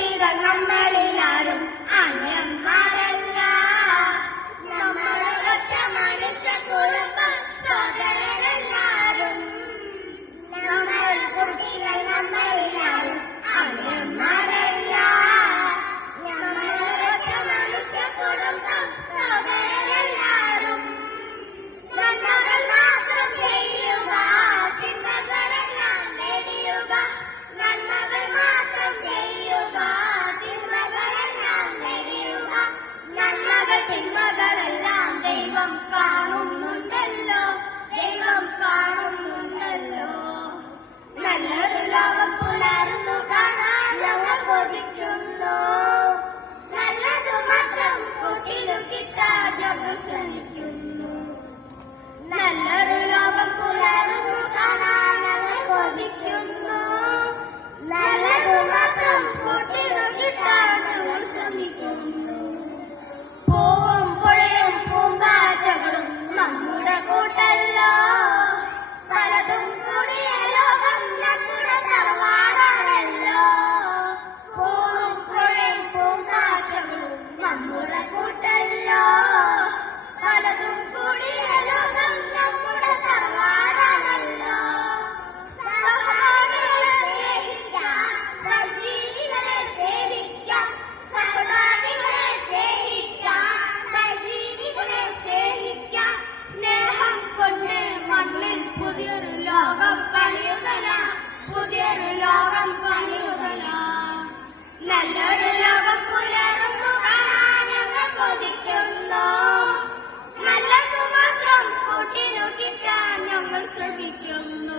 കുട്ടികൾ നമ്മളിലാരും അന്യന്മാരല്ല. നമ്മളൊരൊറ്റ മനുഷ്യ കുടുംബം സോദരരെല്ലാരും. നമ്മൾ കുട്ടികൾ നമ്മളിലാരും അന്യന്മാരല്ല. നമ്മളൊരൊറ്റ മനുഷ്യ കുടുംബം സോദരരെല്ലാരും. നന്മകൾ മാത്രം ചെയ്യുക, തിന്മകളെല്ലാം വെടിയുക. നന്മകൾ മാത്രം ചെയ്യുക, തിന്മകളെല്ലാം വെടിയുക. നന്മകൾ തിന്മകളെല്ലാം ദൈവം കാണുന്നുണ്ടല്ലോ, ദൈവം കാണുന്നുണ്ടല്ലോ. നല്ലൊരു ലോകം പുലർന്നു കാണാൻ ഞങ്ങൾ കൊതിക്കുന്നു. നല്ലതു മാത്രം കൂട്ടിനു കിട്ടാൻ ഞങ്ങൾ ശ്രമിക്കുന്നു. നല്ലൊരു ലോകം പുലർന്നു കാണാൻ ഞങ്ങൾ കൊതിക്കുന്നു. നല്ലതു മാത്രം കൂട്ടിനു കിട്ടാൻ ഞങ്ങൾ ശ്രമിക്കുന്നു. പൂവും പുഴയും പൂമ്പാറ്റകളും നമ്മുടെ കൂട്ടല്ലോ. പലതും കൂടിയ ലോകം നമ്മുടെ തറവാടാണല്ലോ. പൂവും പുഴയും പൂമ്പാറ്റകളും നമ്മുടെ കൂട്ടല്ലോ. പലതും കൂടിയ ലോകം നമ്മുടെ തറവാടാണല്ലോ. സഹോദരങ്ങളെ സ്നേഹിക്കാം, സജീവികളെ സേവിക്കാം. സഹോദരികളെ സ്നേഹിക്കാം, സജീവികളെ സേവിക്കാം. സ്നേഹം കൊണ്ട് മണ്ണിൽ പുതിയൊരു ലോകം പണിയുകയാ, പുതിയൊരു ലോകം പണിയുകയാ. നല്ലൊരു ലോകം പുലർന്നു കാണാൻ ഞങ്ങൾ കൊതിക്കുന്നു. നല്ലതു മാത്രം കൂട്ടിനു കിട്ടാൻ ഞങ്ങൾ ശ്രമിക്കുന്നു.